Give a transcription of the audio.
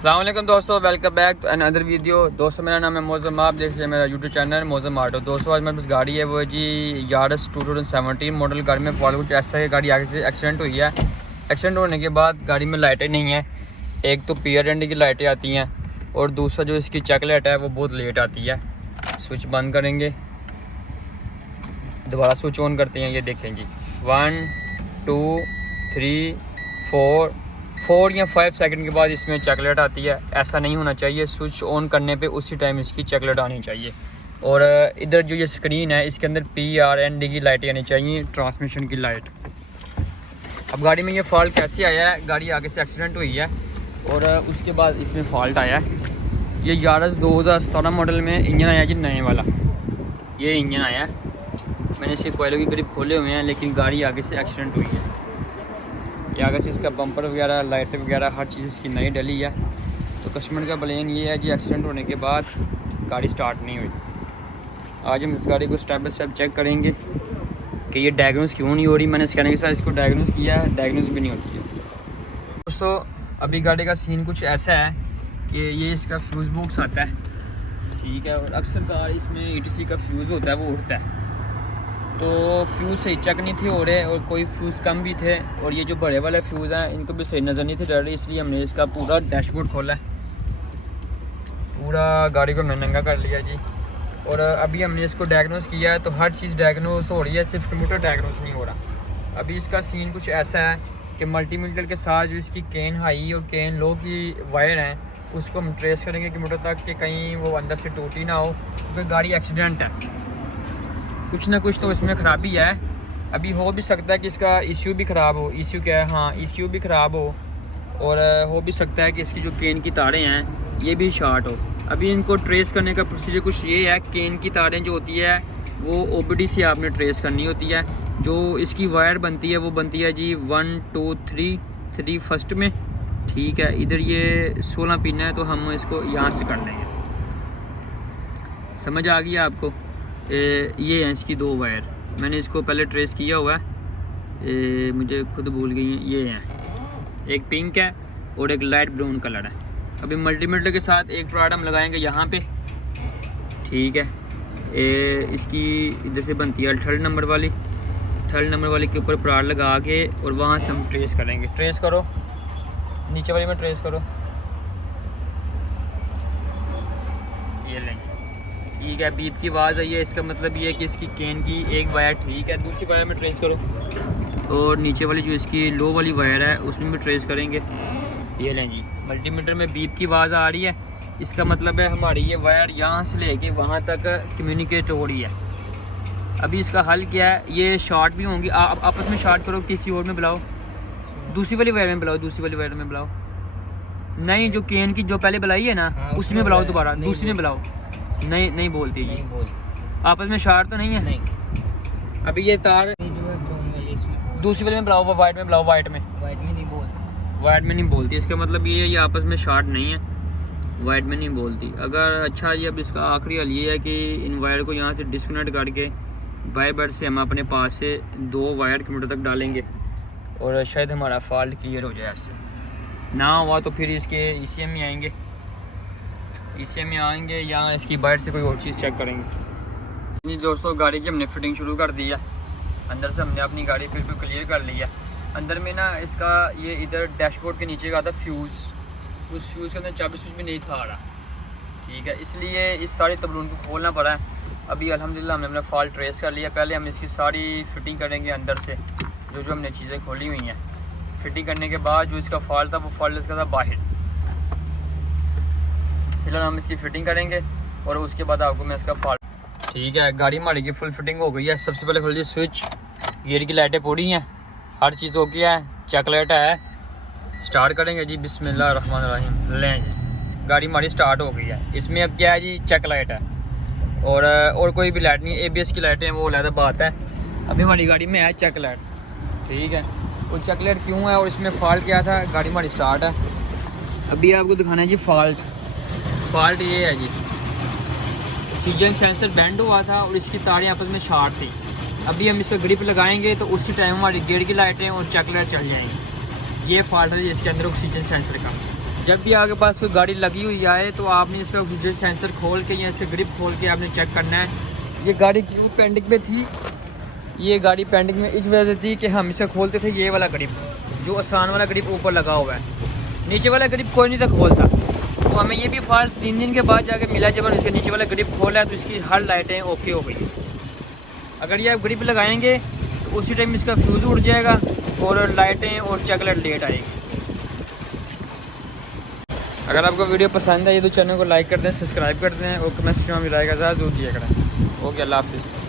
अस्सलाम वालेकुम दोस्तों, welcome back to another video. दोस्तों मेरा नाम है मौज़म, आप देख रहे हैं मेरा यूट्यूब चैनल मौज़म ऑटो। दोस्तों आज मेरे पास गाड़ी है, वो है जी यारिस 2017 मॉडल। गाड़ी में फॉल्ट कुछ ऐसा है, गाड़ी आगे से एक्सीडेंट हुई है। एक्सीडेंट होने के बाद गाड़ी में लाइटें नहीं हैं। एक तो पियर एंड की लाइटें आती हैं और दूसरा जो इसकी चेक लाइट है वो बहुत लेट आती है। स्विच बंद करेंगे, दोबारा स्विच ऑन करते हैं। ये देखें जी 1 2 3 4 या 5 सेकंड के बाद इसमें चॉकलेट आती है। ऐसा नहीं होना चाहिए, स्विच ऑन करने पे उसी टाइम इसकी चॉकलेट आनी चाहिए। और इधर जो ये स्क्रीन है इसके अंदर PRND की लाइटें आनी चाहिए, ट्रांसमिशन की लाइट। अब गाड़ी में ये फॉल्ट कैसे आया है, गाड़ी आगे से एक्सीडेंट हुई है और उसके बाद इसमें फॉल्ट आया है। ये यारिस 2017 मॉडल में इंजन आया जी नए वाला, ये इंजन आया है। मैंने इसके कोयलों की करीब खोले हुए हैं, लेकिन गाड़ी आगे से एक्सीडेंट हुई है। ये आगे से इसका बम्पर वगैरह, लाइट वगैरह हर चीज़ इसकी नई डली है। तो कस्टमर का ब्लेम ये है जी एक्सीडेंट होने के बाद गाड़ी स्टार्ट नहीं हुई। आज हम इस गाड़ी को स्टेप बाई स्टेप चेक करेंगे कि ये डायग्नोस क्यों नहीं हो रही। मैंने स्कैनिंग के साथ इसको डायग्नोस किया है, डायग्नोस भी नहीं होती है। दोस्तों अभी गाड़ी का सीन कुछ ऐसा है कि ये इसका फ्यूज़ बॉक्स आता है, ठीक है, और अक्सर कार इसमें ETC का फ्यूज़ होता है वो उड़ता है। तो फ्यूज़ सही चेक नहीं थे हो रहे और कोई फ्यूज़ कम भी थे, और ये जो बड़े वाले फ्यूज़ हैं इनको भी सही नज़र नहीं थे डर रही, इसलिए हमने इसका पूरा डैशबोर्ड खोला है। पूरा गाड़ी को हमने नंगा कर लिया जी। और अभी हमने इसको डायग्नोस किया है, तो हर चीज़ डायग्नोस हो रही है, सिर्फ कंप्यूटर डायग्नोस नहीं हो रहा। अभी इसका सीन कुछ ऐसा है कि मल्टीमीटर के साथ जो इसकी केन हाई और केन लो की वायर हैं उसको हम ट्रेस करेंगे कंप्यूटर तक कि कहीं वो अंदर से टूटी ना हो, क्योंकि गाड़ी एक्सीडेंट है। कुछ ना कुछ तो इसमें ख़राबी है। अभी हो भी सकता है कि इसका ECU भी ख़राब हो। ECU क्या है, हाँ ECU भी ख़राब हो, और हो भी सकता है कि इसकी जो केन की तारें हैं ये भी शॉर्ट हो। अभी इनको ट्रेस करने का प्रोसीजर कुछ ये है, केन की तारें जो होती है वो OBD से आपने ट्रेस करनी होती है। जो इसकी वायर बनती है वो बनती है जी 1 2 3 फर्स्ट में, ठीक है। इधर ये 16 पिन है, तो हम इसको यहाँ से कर लेंगे। समझ आ गई आपको? ये हैं इसकी 2 वायर, मैंने इसको पहले ट्रेस किया हुआ है, मुझे खुद भूल गई हैं। ये हैं, एक पिंक है और एक लाइट ब्राउन कलर है। अभी मल्टीमीटर के साथ एक प्रोड हम लगाएंगे यहाँ पे, ठीक है। इसकी इधर से बनती है थर्ड नंबर वाली के ऊपर प्रोड लगा के और वहाँ से हम ट्रेस करेंगे। ट्रेस करो, नीचे वाली में ट्रेस करो, ये लेंगे, ठीक है। बीप की आवाज़ आई है, इसका मतलब ये है कि इसकी केन की एक वायर ठीक है। दूसरी वायर में ट्रेस करो और नीचे वाली जो इसकी लो वाली वायर है उसमें भी ट्रेस करेंगे। ये लें जी, मल्टीमीटर में बीप की आवाज़ आ रही है, इसका मतलब है हमारी ये वायर यहाँ से लेके वहाँ तक कम्युनिकेट हो रही है। अभी इसका हल क्या है, ये शॉर्ट भी होंगी, आपस में शॉर्ट करो, किसी और में बुलाओ, दूसरी वाली वायर में बुलाओ, दूसरी वाली वायर में बुलाओ। नहीं, जो केन की जो पहले बुलाई है ना उसी में बुलाओ, दोबारा दूसरी में बुलाओ। नहीं बोलती जी, आपस में शार्ट तो नहीं है। नहीं, अभी ये तार दूसरी वाले में बुलाओ, वो वाइट में बुलाओ, वाइट में नहीं बोलती। इसका मतलब ये आपस में शार्ट नहीं है, वाइट में नहीं बोलती। अगर अच्छा जी, अब इसका आखिरी हल ये है कि इन वायर को यहाँ से डिस्कनेक्ट करके वायर से हम अपने पास से 2 वायर कंप्यूटर तक डालेंगे और शायद हमारा फॉल्ट क्लियर हो जाए। ऐसे ना हुआ तो फिर इसके ECM में आएंगे, या इसकी बाहर से कोई और चीज़ चेक करेंगे। जी दोस्तों, गाड़ी की हमने फिटिंग शुरू कर दी है। अंदर से हमने अपनी गाड़ी बिल्कुल क्लियर कर ली है। अंदर में ना इसका ये इधर डैशबोर्ड के नीचे का था फ्यूज़, उस फ्यूज़ के अंदर चाबी स्विच भी नहीं था आ रहा, ठीक है। इसलिए इस सारी तबलून को खोलना पड़ा है। अभी अल्हम्दुलिल्लाह हमने अपना फॉल्ट ट्रेस कर लिया। पहले हम इसकी सारी फिटिंग करेंगे अंदर से, जो हमने चीज़ें खोली हुई हैं। फिटिंग करने के बाद जो इसका फॉल्ट था वो फॉल्ट इसका था बाहर। फिलहाल हम इसकी फ़िटिंग करेंगे और उसके बाद आपको मैं इसका फॉल्ट, ठीक है। गाड़ी हमारी की फुल फिटिंग हो गई है। सबसे पहले खोलिए स्विच, गियर की लाइटें पूरी हैं, हर चीज़ हो गया है, चेक लाइट है। स्टार्ट करेंगे जी, बिस्मिल्लाहिर्रहमानिर्रहीम। लें जी, गाड़ी हमारी स्टार्ट हो गई है। इसमें अब क्या है जी, चेक लाइट है और कोई भी लाइट नहीं। ABS की लाइटें हैं वो अलग बात है। अभी हमारी गाड़ी में है चेक लाइट, ठीक है। वो चेक लाइट क्यों है और इसमें फॉल्ट क्या था, गाड़ी हमारी स्टार्ट है। अभी आपको दिखाना है जी फॉल्ट ये है जी, ऑक्सीजन सेंसर बैंड हुआ था और इसकी तारें आपस में शॉर्ट थी। अभी हम इसको ग्रिप लगाएंगे तो उसी टाइम हमारी गेयर की लाइटें और चेक लाइट चल जाएंगी। ये फॉल्ट है इसके अंदर ऑक्सीजन सेंसर का। जब भी आपके पास कोई गाड़ी लगी हुई आए तो आपने इसका विजुअल सेंसर खोल के या इससे ग्रिप खोल के आपने चेक करना है। ये गाड़ी क्यों पेंडिंग में थी, ये गाड़ी पेंडिंग में इस वजह से थी कि हम इसे खोलते थे ये वाला ग्रिप, जो आसान वाला ग्रिप ऊपर लगा हुआ है, नीचे वाला ग्रिप कोई नहीं था खोलता। तो हमें ये भी फॉल्ट 3 दिन के बाद जाके मिला जब इसके नीचे वाला ग्रिप खोला है तो इसकी हर लाइटें ओके हो गई। अगर ये आप ग्रिप लगाएंगे तो उसी टाइम इसका फ्यूज़ उड़ जाएगा और लाइटें और चॉकलेट लेट आएगी। अगर आपको वीडियो पसंद है ये तो चैनल को लाइक कर दें, सब्सक्राइब कर दें और कमेंट में राय का ज़रूर दिया करें। ओके, अल्लाह हाफिज़।